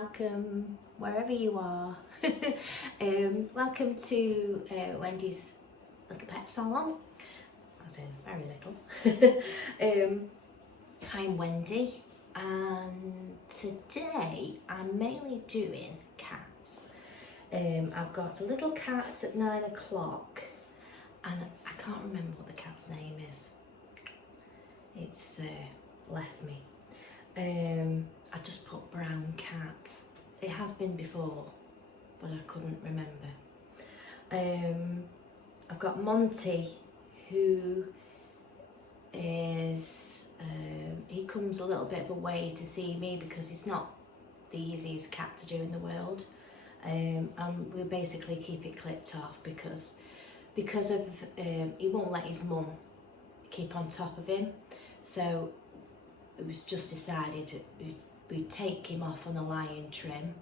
welcome wherever you are. Welcome to Wendy's Little Pet Salon, as in very little. I'm Wendy, and today I'm mainly doing cats. I've got a little cat at 9 o'clock, and I can't remember what the cat's name is. It's left me. I just put brown cat. It has been before, but I couldn't remember. I've got Monty, who is, he comes a little bit of a way to see me because he's not the easiest cat to do in the world. And we basically keep it clipped off because of he won't let his mum keep on top of him. So it was just decided we'd take him off on a lion trim.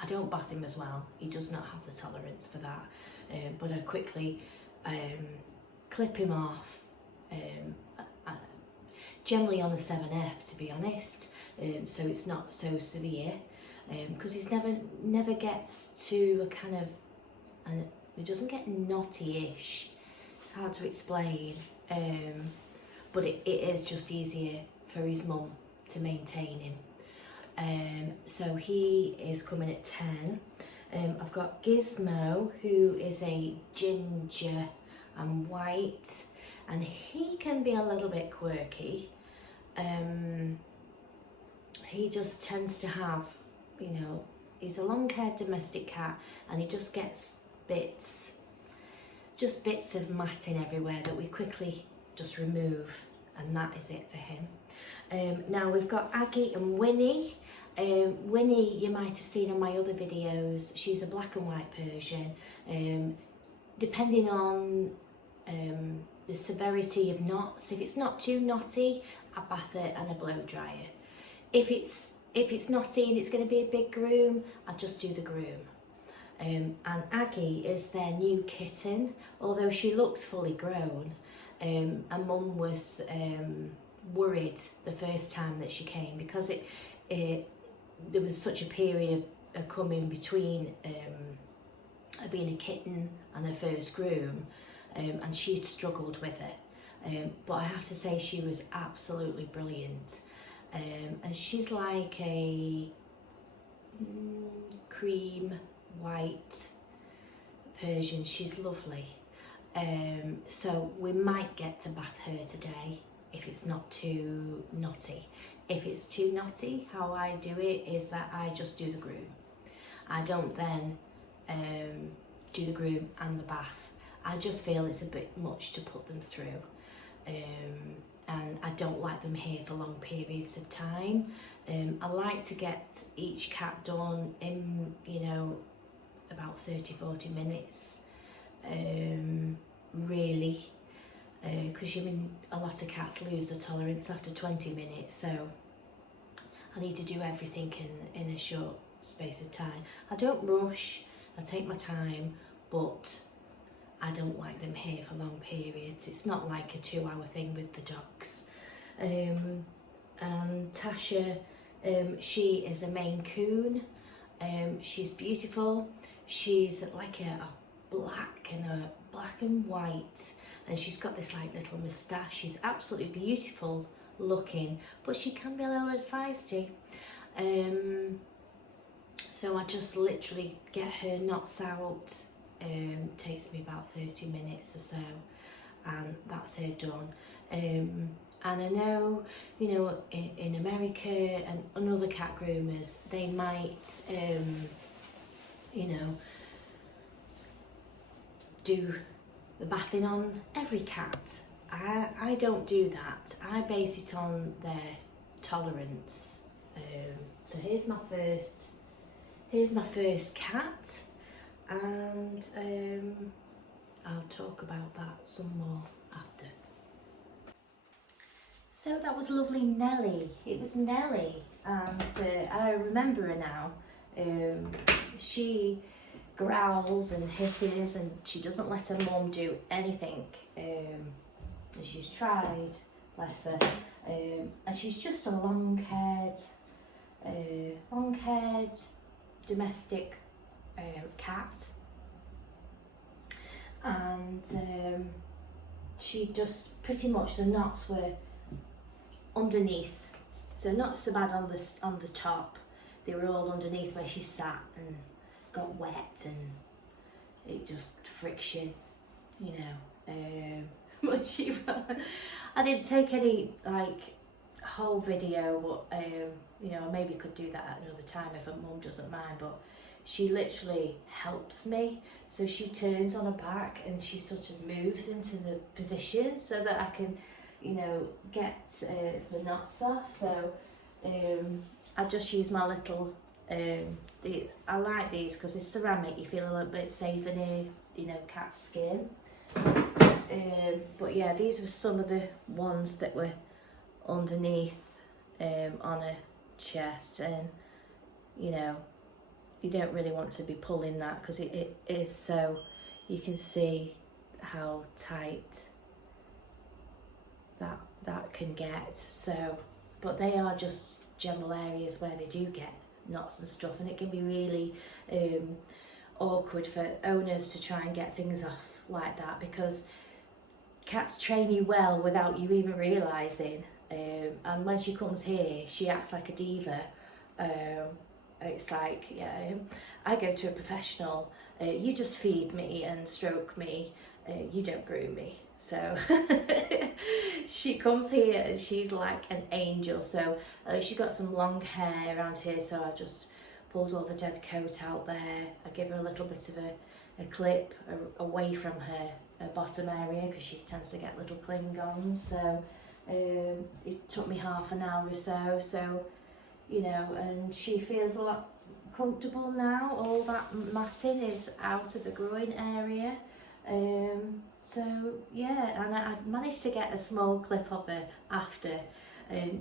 I don't bath him as well. He does not have the tolerance for that. But I quickly clip him off, generally on a 7F, to be honest. So it's not so severe, because he's never gets to a kind of, and he doesn't get naughty-ish. It's hard to explain, but it is just easier for his mum to maintain him. So he is coming at 10. I've got Gizmo, who is a ginger and white, and he can be a little bit quirky. He just tends to have, he's a long-haired domestic cat, and he just gets bits of matting everywhere that we quickly just remove, and that is it for him. Now we've got Aggie and Winnie. Winnie, you might have seen on my other videos. She's a black and white Persian. Depending on the severity of knots, if it's not too knotty, I bath it and a blow dryer. If it's knotty and it's going to be a big groom, I just do the groom. And Aggie is their new kitten, although she looks fully grown. And Mum was worried the first time that she came because there was such a period of coming between her being a kitten and her first groom, and she'd struggled with it. But I have to say she was absolutely brilliant. And she's like a cream white Persian. She's lovely. So we might get to bath her today if it's not too knotty. If it's too knotty, how I do it is that I just do the groom. I don't then do the groom and the bath. I just feel it's a bit much to put them through. And I don't like them here for long periods of time. I like to get each cat done in, about 30-40 minutes. Really, because a lot of cats lose the tolerance after 20 minutes, so I need to do everything in a short space of time. I don't rush, I take my time, but I don't like them here for long periods. It's not like a 2-hour thing with the dogs. And Tasha, she is a Maine Coon. She's beautiful. She's like a black and white, and she's got this like little moustache. She's absolutely beautiful looking, but she can be a little bit feisty. So I just literally get her knots out. Takes me about 30 minutes or so, and that's her done. And I know, in America and other cat groomers, they might, do the bathing on every cat. I don't do that. I base it on their tolerance. So here's my first cat, and I'll talk about that some more after. So that was lovely Nellie. It was Nellie, and I remember her now. She growls and hisses, and she doesn't let her mum do anything. And she's tried, bless her. And she's just a long-haired long-haired domestic cat, and she just pretty much, the knots were underneath, so not so bad on the top, they were all underneath where she sat and got wet, and it just friction, you know. But she, I didn't take any like whole video, but you know, I maybe could do that at another time if her mum doesn't mind. But she literally helps me, so she turns on her back and she sort of moves into the position so that I can, you know, get the knots off. So I just use my little I like these because it's ceramic, you feel a little bit safer near, you know, cat's skin. But yeah, these were some of the ones that were underneath on a chest, and you know, you don't really want to be pulling that because it is, so you can see how tight that can get. So, but they are just general areas where they do get knots and stuff, and it can be really awkward for owners to try and get things off like that, because cats train you well without you even realising, and when she comes here she acts like a diva. It's like, yeah, I go to a professional, you just feed me and stroke me, you don't groom me. So she comes here and she's like an angel. So she got some long hair around here, so I just pulled all the dead coat out there. I give her a little bit of a clip away from her bottom area because she tends to get little Klingons. So it took me half an hour or so. So, you know, and she feels a lot comfortable now. All that matting is out of the groin area. So yeah, and I managed to get a small clip of her after,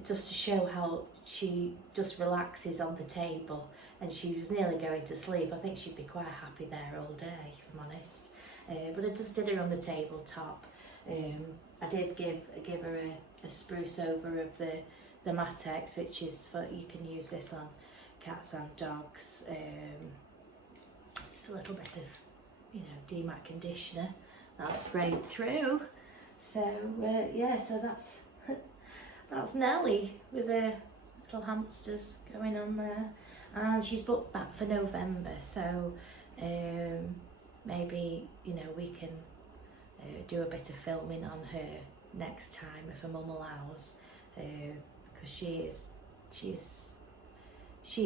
just to show how she just relaxes on the table, and she was nearly going to sleep. I think she'd be quite happy there all day, if I'm honest. But I just did her on the tabletop. I did give her a spruce over of the Matex, which is for, you can use this on cats and dogs. Just a little bit of, you know, DMAC conditioner that I've sprayed through. So yeah, so that's Nelly with her little hamsters going on there, and she's booked back for November. So maybe, you know, we can do a bit of filming on her next time if her mum allows, because she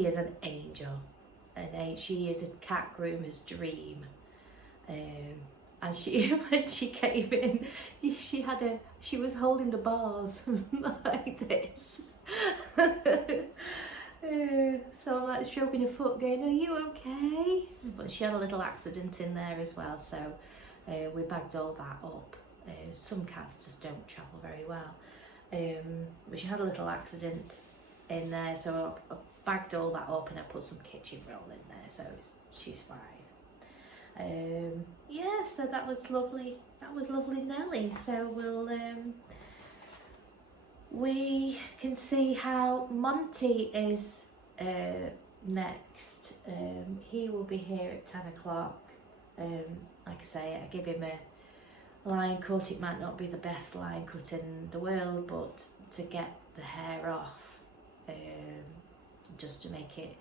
is an angel, and she is a cat groomer's dream. And she, when she came in, she was holding the bars like this. So I'm like stroking her foot, going, "Are you okay?" But she had a little accident in there as well, so we bagged all that up. Some cats just don't travel very well, but she had a little accident in there, so I bagged all that up and I put some kitchen roll in there, so she's fine. Yeah, so that was lovely. That was lovely, Nelly. So we can see how Monty is next. He will be here at 10 o'clock. Like I say, I give him a line cut. It might not be the best line cut in the world, but to get the hair off, just to make it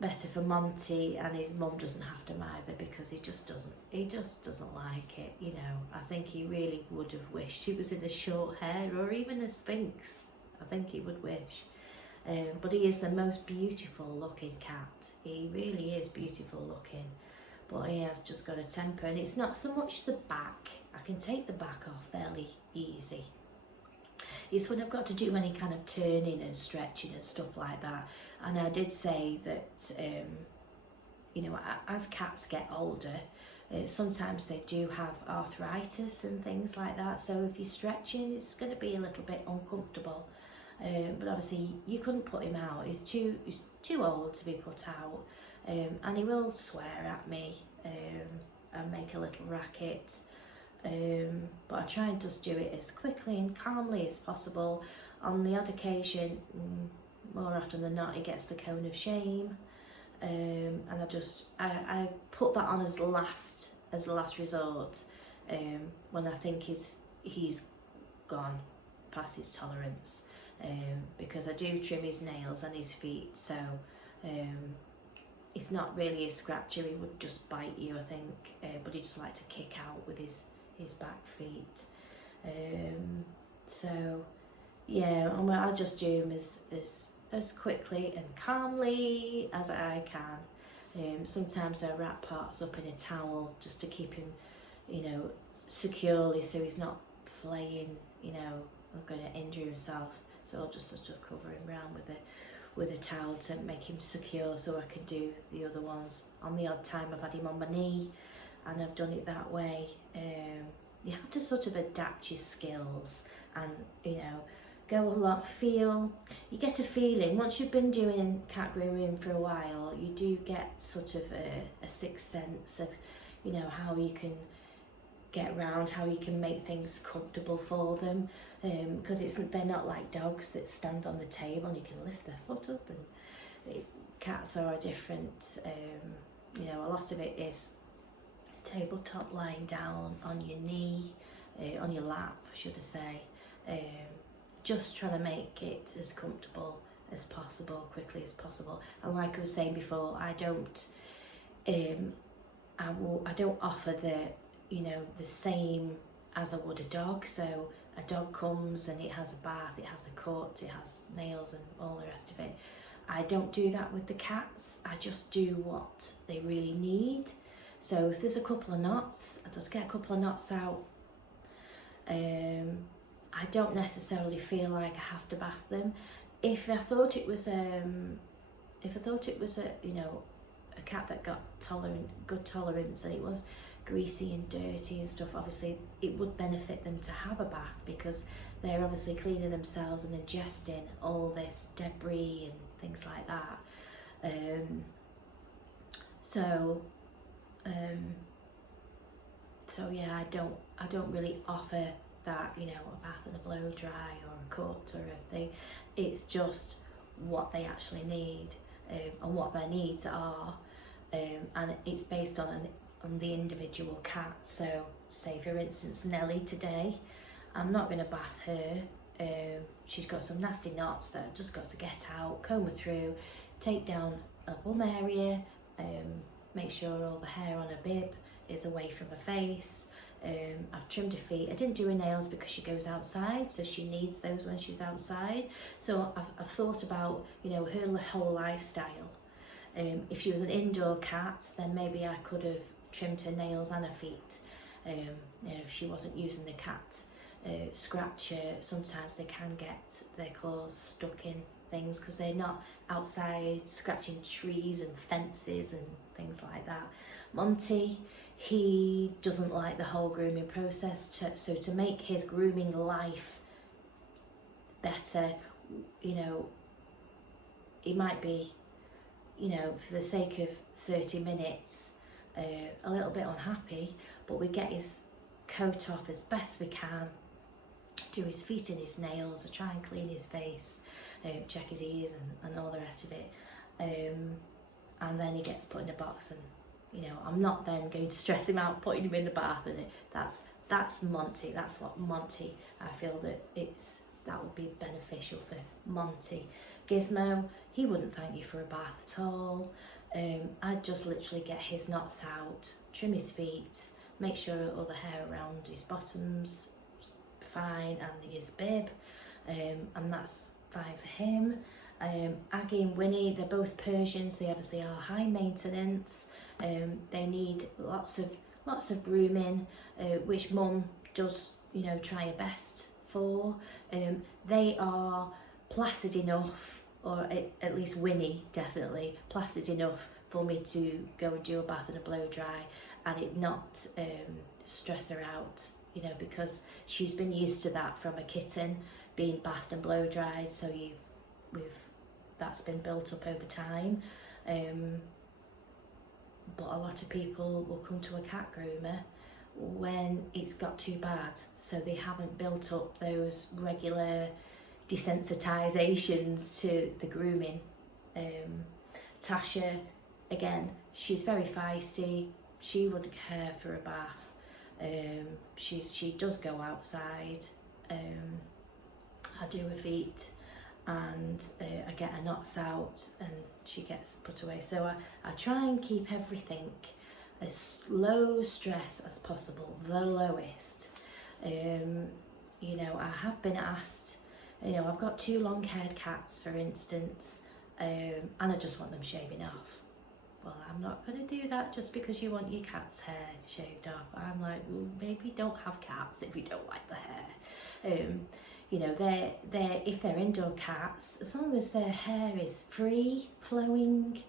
better for Monty, and his mum doesn't have to either, because he just doesn't like it, you know. I think he really would have wished he was in a short hair or even a Sphinx. I think he would wish. But he is the most beautiful looking cat. He really is beautiful looking, but he has just got a temper, and it's not so much the back. I can take the back off fairly easy. It's when I've got to do any kind of turning and stretching and stuff like that. And I did say that, you know, as cats get older, sometimes they do have arthritis and things like that. So if you're stretching, it's going to be a little bit uncomfortable. But obviously you couldn't put him out. He's too old to be put out. And he will swear at me and make a little racket. But I try and just do it as quickly and calmly as possible. On the odd occasion, more often than not, he gets the cone of shame. And I put that on as the last resort, when I think he's gone past his tolerance, because I do trim his nails and his feet, so he's not really a scratcher. He would just bite you, I think, but he just like to kick out with his back feet. So yeah, I just do him as quickly and calmly as I can. Sometimes I wrap parts up in a towel just to keep him, securely, so he's not flaying, or going to injure himself. So I'll just sort of cover him around with a towel to make him secure, so I can do the other ones. On the odd time I've had him on my knee and I've done it that way. You have to sort of adapt your skills and, go along, you get a feeling. Once you've been doing cat grooming for a while, you do get sort of a sixth sense of, how you can get around, how you can make things comfortable for them, because they're not like dogs that stand on the table and you can lift their foot up, and cats are different. A lot of it is tabletop, lying down on your knee, on your lap, should I say, just trying to make it as comfortable as possible, quickly as possible. And like I was saying before, I don't offer the same as I would a dog. So a dog comes and it has a bath, it has a cut, it has nails and all the rest of it. I don't do that with the cats. I just do what they really need. So if there's a couple of knots, I just get a couple of knots out. I don't necessarily feel like I have to bath them. If I thought it was a cat that got good tolerance, and it was greasy and dirty and stuff, obviously it would benefit them to have a bath, because they're obviously cleaning themselves and ingesting all this debris and things like that. So yeah, I don't really offer that, a bath and a blow dry or a cut or a thing. It's just what they actually need, and what their needs are, and it's based on the individual cat. So say for instance Nelly today, I'm not going to bath her. She's got some nasty knots that I've just got to get out, comb her through, take down a bum area, make sure all the hair on her bib is away from her face. I've trimmed her feet. I didn't do her nails because she goes outside, so she needs those when she's outside. So I've thought about, her whole lifestyle. If she was an indoor cat, then maybe I could have trimmed her nails and her feet. If she wasn't using the cat scratcher, sometimes they can get their claws stuck in things because they're not outside scratching trees and fences and things like that. Monty, he doesn't like the whole grooming process, so to make his grooming life better, he might be, for the sake of 30 minutes, a little bit unhappy, but we get his coat off as best we can, do his feet and his nails, or try and clean his face, check his ears and all the rest of it, and then he gets put in a box, and I'm not then going to stress him out putting him in the bath, and that's Monty. That's what Monty, I feel that would be beneficial for Monty. Gizmo, he wouldn't thank you for a bath at all. I'd just literally get his knots out, trim his feet, make sure all the hair around his bottom's fine, and his bib, and that's fine for him. Aggie and Winnie, they're both Persians. They obviously are high maintenance. They need lots of grooming, which Mum does, try her best for. They are placid enough, or at least Winnie definitely placid enough for me to go and do a bath and a blow dry, and it not stress her out, because she's been used to that from a kitten, being bathed and blow dried. So that's been built up over time. But a lot of people will come to a cat groomer when it's got too bad, so they haven't built up those regular desensitizations to the grooming. Tasha, again, she's very feisty. She wouldn't care for a bath. She does go outside. I do her feet, and I get her knots out and she gets put away. So I try and keep everything as low stress as possible, the lowest. You know, I have been asked, you know, I've got 2 long-haired cats, for instance, and I just want them shaving off. Well, I'm not going to do that just because you want your cat's hair shaved off. I'm like, well, maybe don't have cats if you don't like the hair. You know, if they're indoor cats, as long as their hair is free flowing,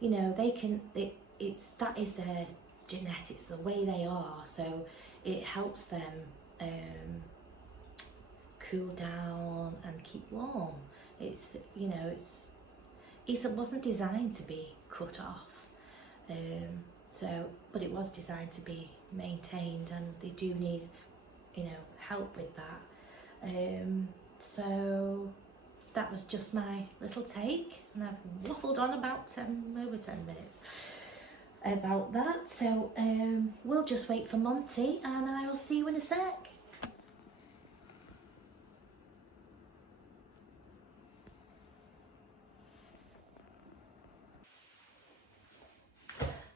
you know, they can. That is their genetics, the way they are. So it helps them cool down and keep warm. It's, you know, it wasn't designed to be cut off. But it was designed to be maintained, and they do need, you know, help with that. So that was just my little take, and I've waffled on about over 10 minutes about that. So we'll just wait for Monty, and I will see you in a sec.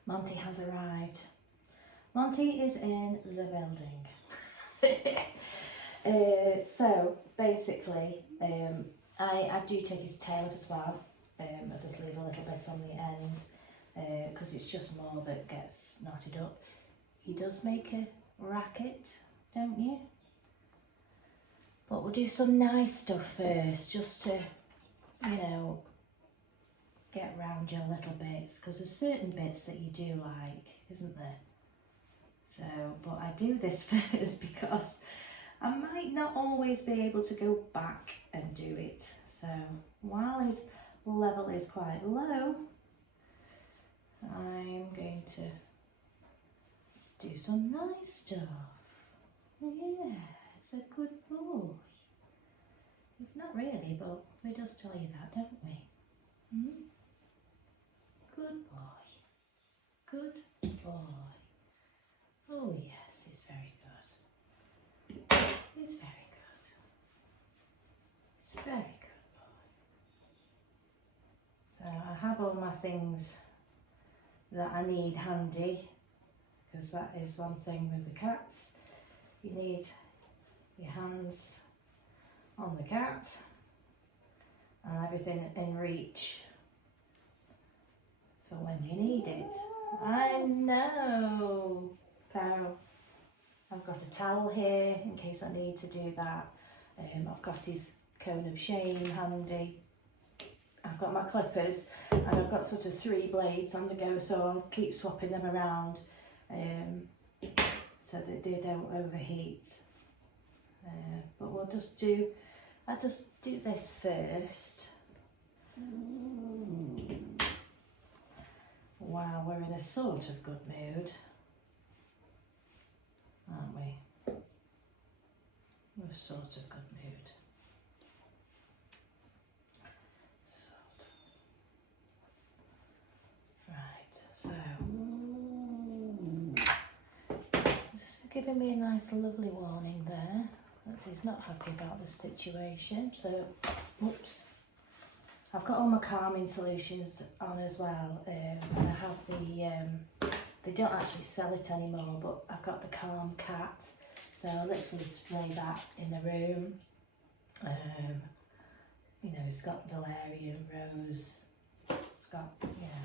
Monty has arrived. Monty is in the building. So basically, I do take his tail off as well. I just leave a little bit on the end because it's just more that gets knotted up. He does make a racket, don't you? But we'll do some nice stuff first, just to, you know, get round your little bits, because there's certain bits that you do like, isn't there? So, but I do this first because I might not always be able to go back and do it. So while his level is quite low, I'm going to do some nice stuff. Yeah, it's a good boy. It's not really, but we just tell you that, don't we? Hmm? Good boy. Good boy. Oh yes, he's very good. He's very good. He's a very good boy. So I have all my things that I need handy, because that is one thing with the cats. You need your hands on the cat and everything in reach for when you need it. I know, pal. I've got a towel here in case I need to do that. I've got his cone of shame handy. I've got my clippers, and I've got sort of 3 blades on the go, so I'll keep swapping them around so that they don't overheat. But I'll just do this first. Wow, we're in a sort of good mood, aren't we? We're sort of good mood. Sort of. Right, so it's giving me a nice lovely warning there that he's not happy about the situation. So, whoops. I've got all my calming solutions on as well, and I have the, they don't actually sell it anymore, but I've got the Calm Cat, so I literally spray that in the room. You know, it's got valerian, rose, it's got, yeah,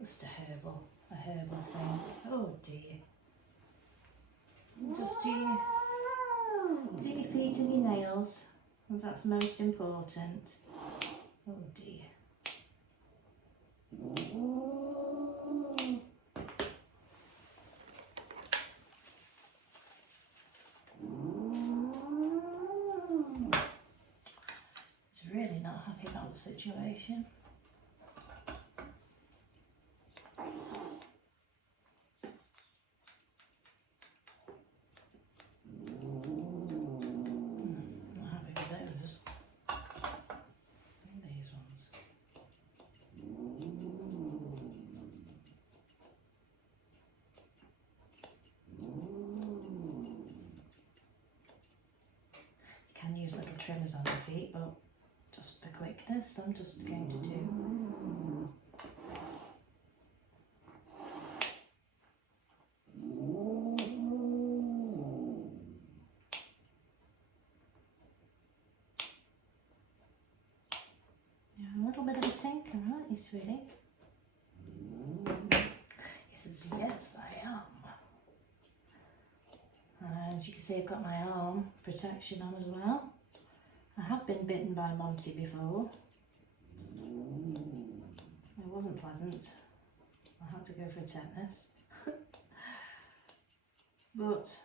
just a herbal thing. Oh dear. Just do your feet and your nails, because that's most important. Oh dear. He's really not happy about the situation. Not happy with those. trimmers on the feet, but just for quickness, I'm just going to do. You're a little bit of a tinker, aren't you, sweetie? He says, yes, I am. And you can see I've got my arm protection on as well. I have been bitten by Monty before. It wasn't pleasant. I had to go for tetanus. But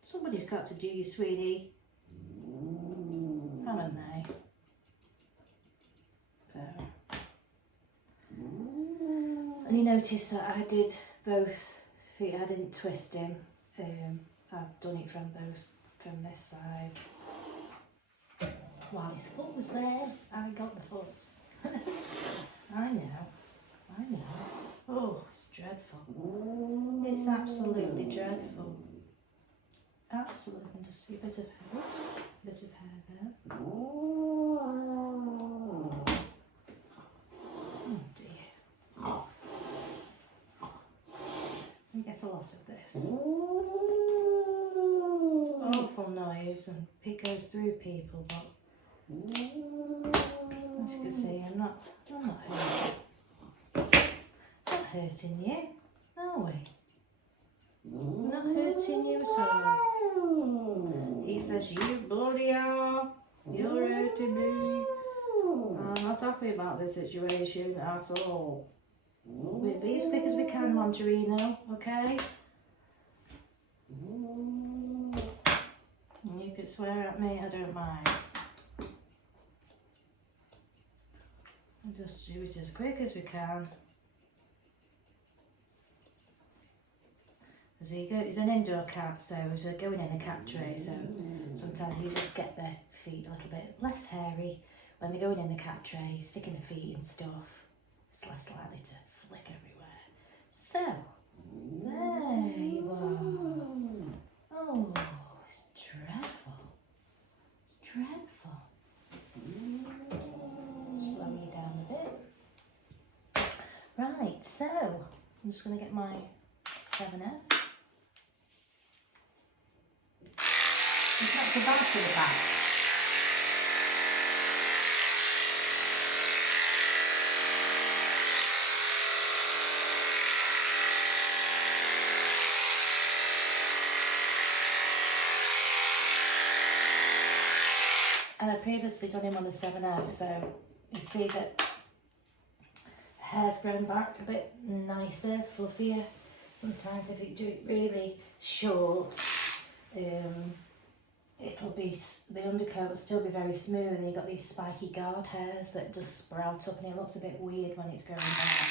somebody's got to do you, sweetie. Haven't they? So. And you notice that I did both feet. I didn't twist him. I've done it from this side. While his foot was there, I got the foot. I know. Oh, it's dreadful. It's absolutely dreadful. Absolutely. And just see a bit of hair there. Oh dear. We get a lot of this. Awful noise, and it goes through people, but as you can see, I'm not hurting you, are we? We're not hurting you at all. He says, you bloody are, you're hurting me. I'm not happy about this situation at all. We'll be as quick as we can, Monterino, okay? And you could swear at me, I don't mind. We'll just do it as quick as we can. As he's an indoor cat, so he's going in a cat tray, so sometimes you just get their feet a little bit less hairy when they're going in the cat tray, sticking their feet and stuff. It's less likely to flick everywhere. So, there you are. Oh, it's dreadful. It's dreadful. Slow you down a bit. Right, so I'm just going to get my 7F. It's not so bad for the back. And I previously done him on the 7F, so you see that the hair's grown back a bit nicer, fluffier. Sometimes if you do it really short, it'll be, the undercoat will still be very smooth, and you've got these spiky guard hairs that just sprout up, and it looks a bit weird when it's going back.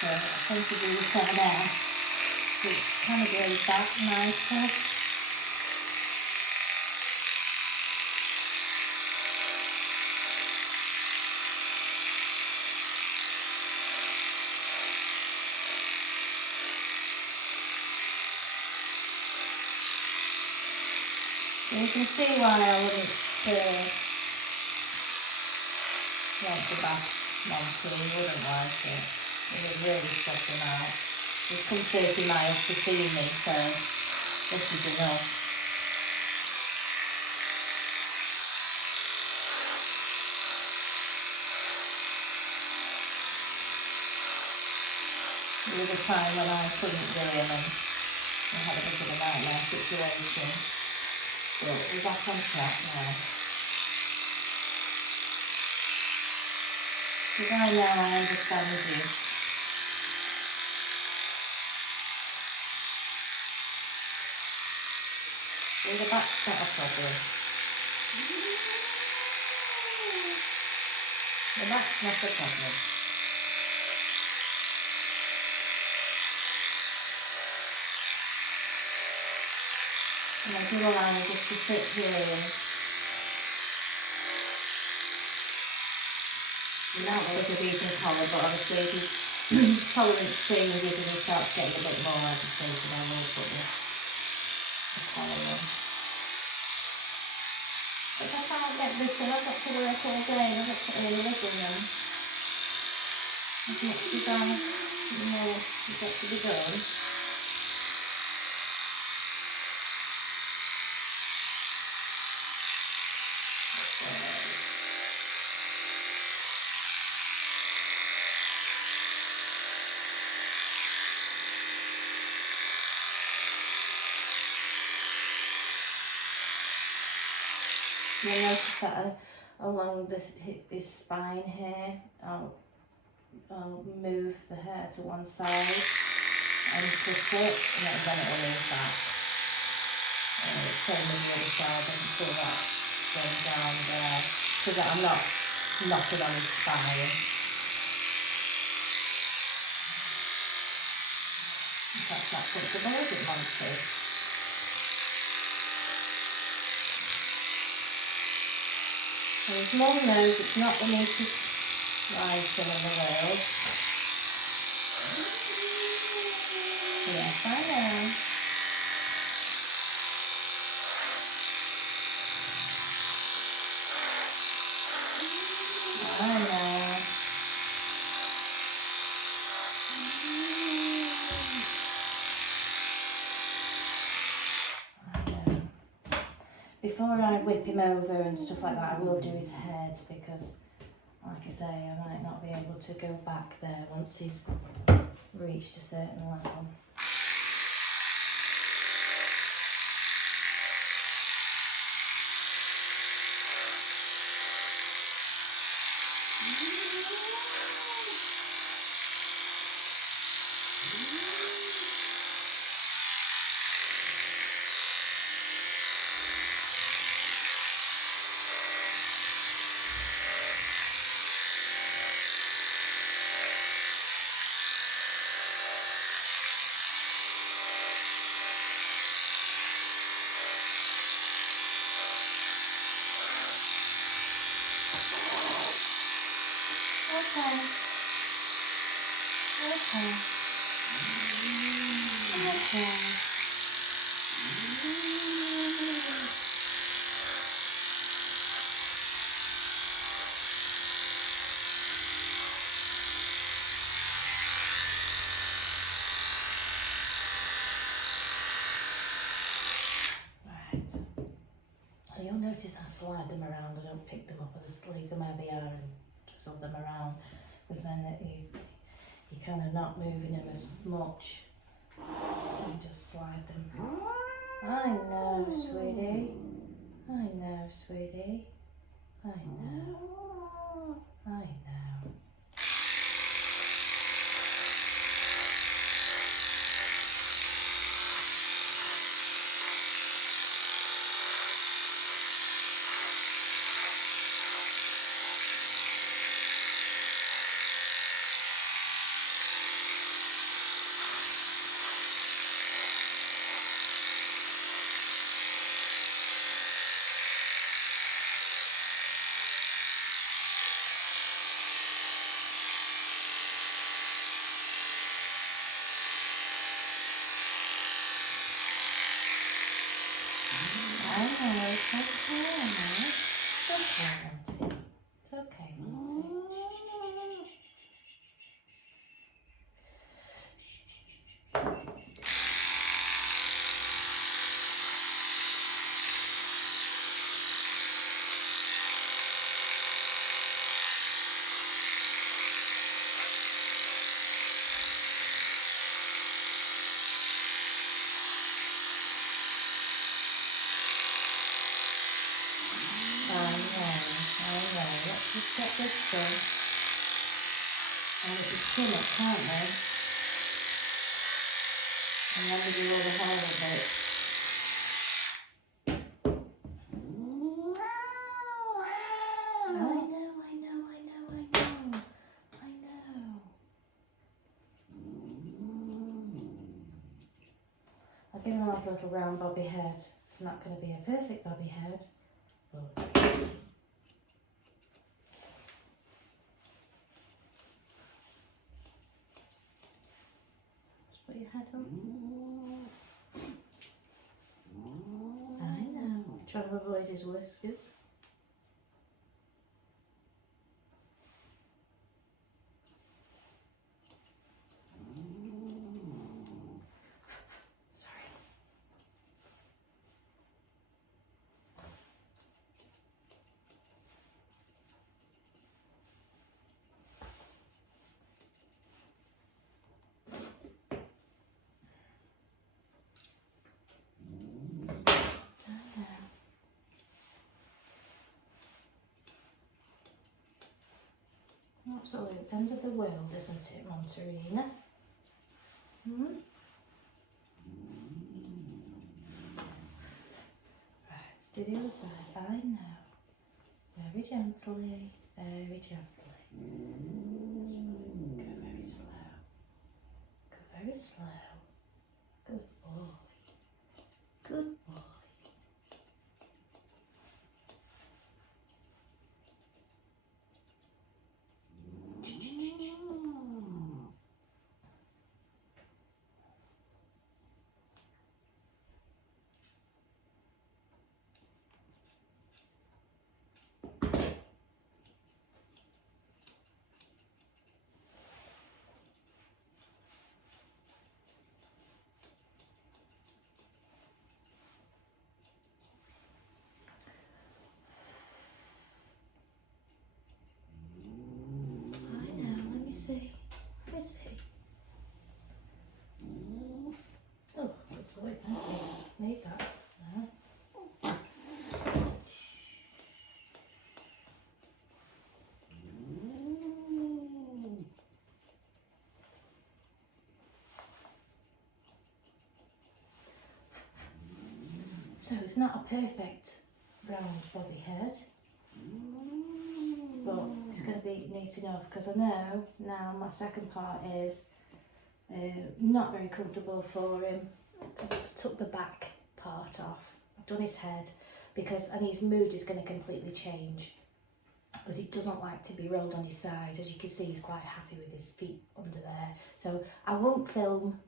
So I tend to do the 7F, which kind of grows back nicer. So you can see why I wouldn't want the back Monty, you wouldn't like it. It would really stress him out. He's come 30 miles to see me, so this is enough. There was a time when I couldn't do him and I had a bit of a nightmare situation. But we're back on track now. Because I know I understand with you. So the back's not a problem. The back's not a problem. And I do allow him just to sit here and without sort of eating collar, but obviously if his tolerance changes and he starts getting a bit more agitated, I will put the collar on. listen, I've got to work all day and I've got to earn a living then. As much as has got to be done. You'll notice that along his spine here, I'll move the hair to one side and twist it, and then it will move back. Same with the other side, I can pull that going down there, so that I'm not knocking on his spine. That's not comfortable, is it, Monty? And his mum knows it's not the neatest writing in the world. Yes, I know. I know. Before I whip him over and stuff like that, I will do his head because, like I say, I might not be able to go back there once he's reached a certain level. Okay. Okay. Okay. Right. You'll notice I slide them around. I don't pick them up. I just leave them where they are and twizzle them around. Because then you're kind of not moving them as much. And just slide them. I know, sweetie. I know, sweetie. I know. I know. It's okay, Auntie. It's okay, Auntie. Let's just get this done. And we can trim it, can't we? And then we do all the horrible bits. I know. I've given her like a little round bobby head. Not going to be a perfect bobby head, but put your head on. I know. Trying to avoid his whiskers. absolute end of the world, isn't it, Monterina? Hmm? Right, let's do the other side. I know. Very gently, very gently. Go very slow. Go very slow. Good boy. Good boy. See. Let me see. Oh, good boy, thank you. Need that. So it's not a perfect brown bobby head, but it's going to be neat enough, because I know now my second part is not very comfortable for him. I've took the back part off. I've done his head and his mood is going to completely change, because he doesn't like to be rolled on his side. As you can see, he's quite happy with his feet under there. So I won't film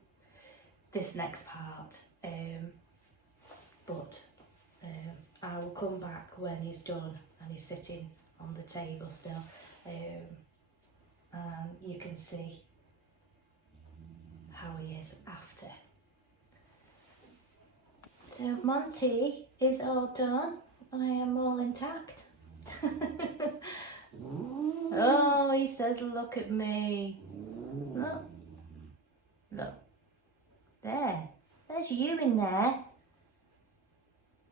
this next part, but I will come back when he's done and he's sitting on the table still, and you can see how he is after. So Monty is all done. I am all intact. Oh, he says, look at me. Look. Look. There's you in there.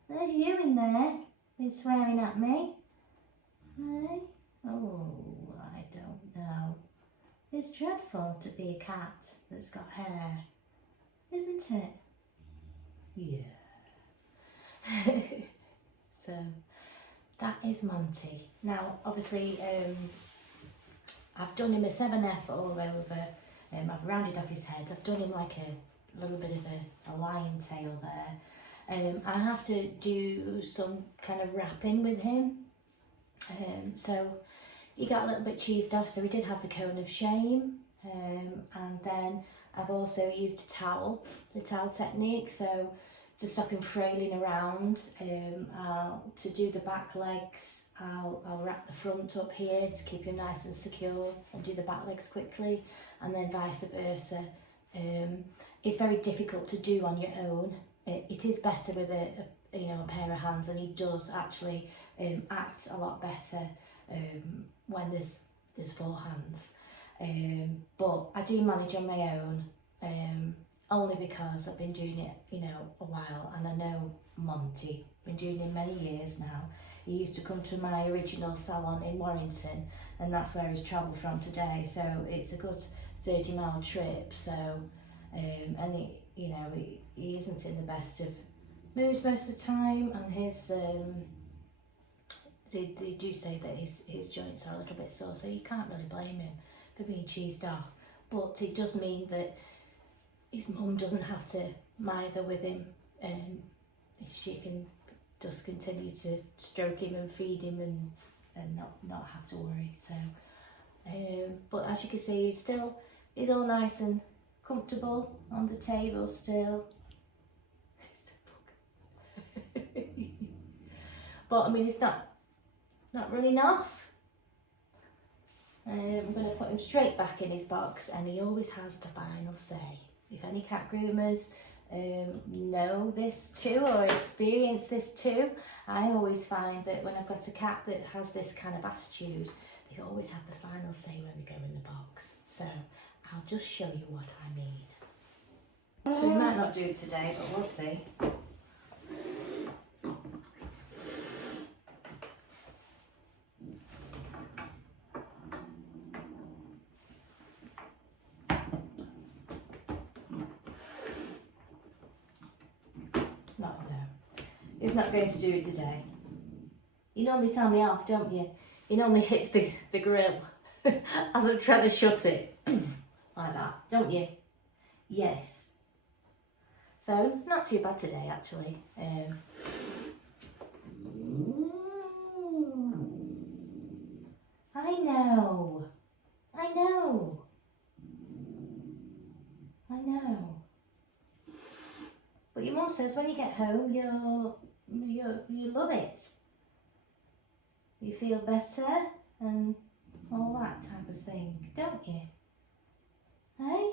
There's you in there. Been swearing at me. Hey? Oh, I don't know. It's dreadful to be a cat that's got hair, isn't it? Yeah. So that is Monty. Now, obviously, I've done him a 7F all over. I've rounded off his head. I've done him like a little bit of a lion tail there. I have to do some kind of wrapping with him. So he got a little bit cheesed off, so we did have the cone of shame. And then I've also used a towel, the towel technique, so to stop him frailing around. To do the back legs, I'll wrap the front up here to keep him nice and secure and do the back legs quickly, and then vice versa. It's very difficult to do on your own. It is better with a pair of hands, and he does actually act a lot better when there's 4 hands. But I do manage on my own, only because I've been doing it, a while, and I know Monty. Been doing it many years now. He used to come to my original salon in Warrington, and that's where he's travelled from today. So it's a good 30-mile trip. So, and he isn't in the best of moods most of the time, and his they do say that his joints are a little bit sore, so you can't really blame him for being cheesed off. But it does mean that his mum doesn't have to mither with him, and she can just continue to stroke him and feed him and not have to worry. So, but as you can see, he's all nice and comfortable on the table still. But I mean, it's not running off. I'm going to put him straight back in his box, and he always has the final say. If any cat groomers know this too, or experience this too, I always find that when I've got a cat that has this kind of attitude, they always have the final say when they go in the box. So I'll just show you what I mean. So we might not do it today, but we'll see. He's not going to do it today. You normally tell me off, don't you? He normally hits the grill as I'm trying to shut it. Like that, don't you? Yes. So, not too bad today, actually. I know. I know. I know. But your mum says when you get home, you love it. You feel better and all that type of thing, don't you? Hey?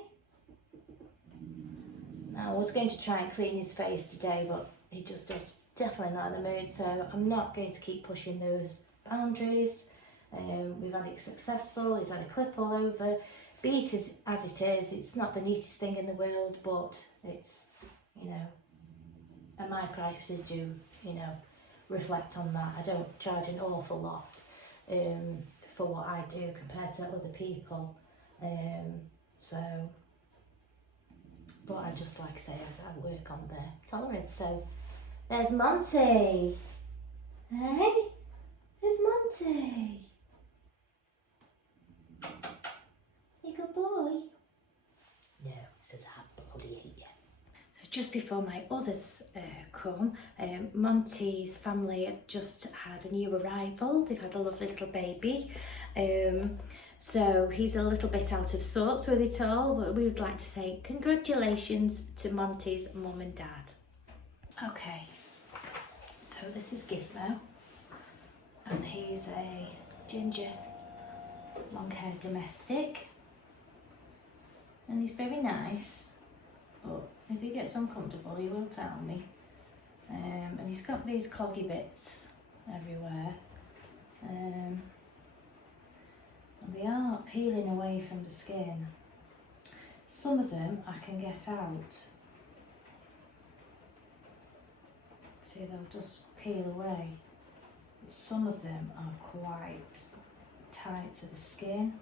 Now, I was going to try and clean his face today, but he just does definitely not in the mood, so I'm not going to keep pushing those boundaries. We've had it successful, he's had a clip all over. Be it as it is, it's not the neatest thing in the world, but it's, you know, and my prices do, you know, reflect on that. I don't charge an awful lot for what I do compared to other people. But I just, like I say, I work on their tolerance. So there's Monty. Hey, there's Monty. You good boy? No, he says I bloody hate you. So just before my others come, Monty's family have just had a new arrival. They've had a lovely little baby. So he's a little bit out of sorts with it all, but we would like to say congratulations to Monty's mum and dad. Okay, so this is Gizmo, and he's a ginger, long-haired domestic, and he's very nice, but if he gets uncomfortable he will tell me. And he's got these coggy bits everywhere. And they are peeling away from the skin. Some of them I can get out. See, they'll just peel away. But some of them are quite tight to the skin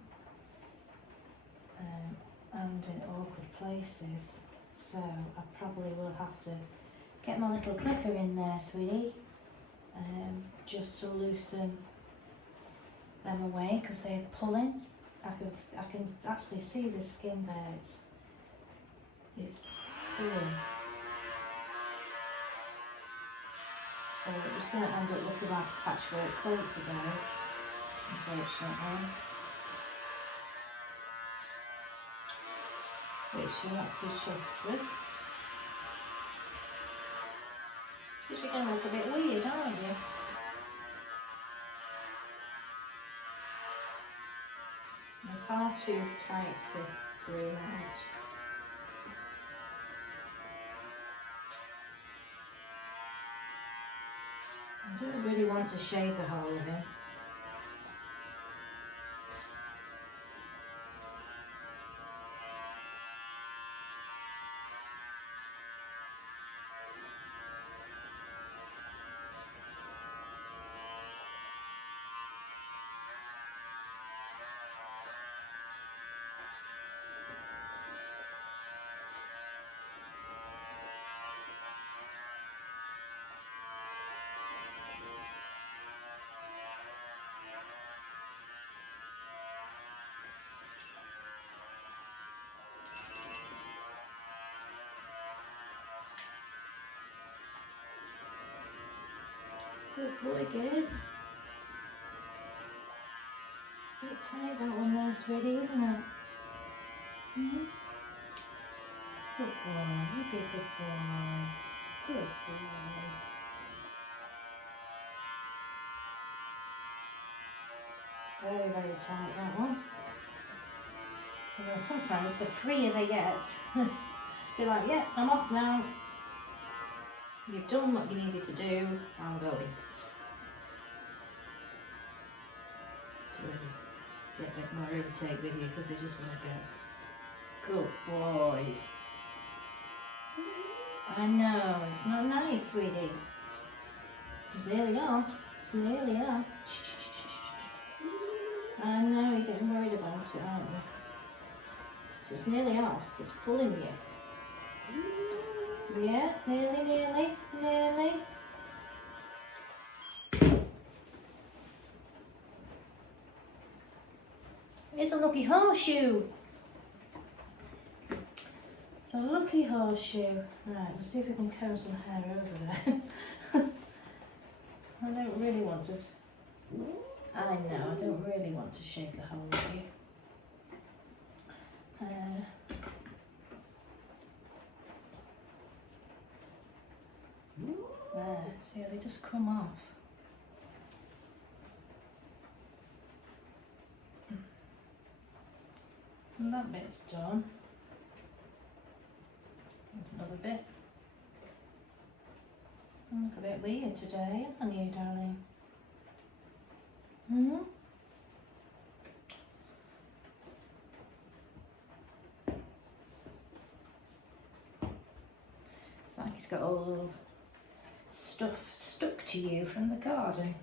and in awkward places. So I probably will have to get my little clipper in there, sweetie, just to loosen them away because they're pulling. I can actually see the skin there. It's pulling. So it's going to end up looking like a patchwork quilt today, unfortunately. Which you're not too chuffed with. Because you're going to look a bit weird, aren't you? They're far too tight to groom out. I don't really want to shave the whole of him. Good boy, Giz. Bit tight that one there, sweetie, isn't it? Mm-hmm. Good boy, you be a good boy. Good boy. Very, very tight that one. And then sometimes the freer they get, they're like, yeah, I'm off now. You've done what you needed to do, I'm going. So get a bit more irritated with you because they just want to go. Good boys. I know, it's not nice, sweetie. It's nearly off. It's nearly off. I know, you're getting worried about it, aren't you? So it's nearly off. It's pulling you. Yeah, nearly. It's a lucky horseshoe. It's a lucky horseshoe. Right, we'll see if we can comb some hair over there. I don't really want to. I know, I don't really want to shave the whole of you. There, see how they just come off. And that bit's done. And another bit. You look a bit weird today, haven't you, darling? Hmm? It's like it's got all stuff stuck to you from the garden.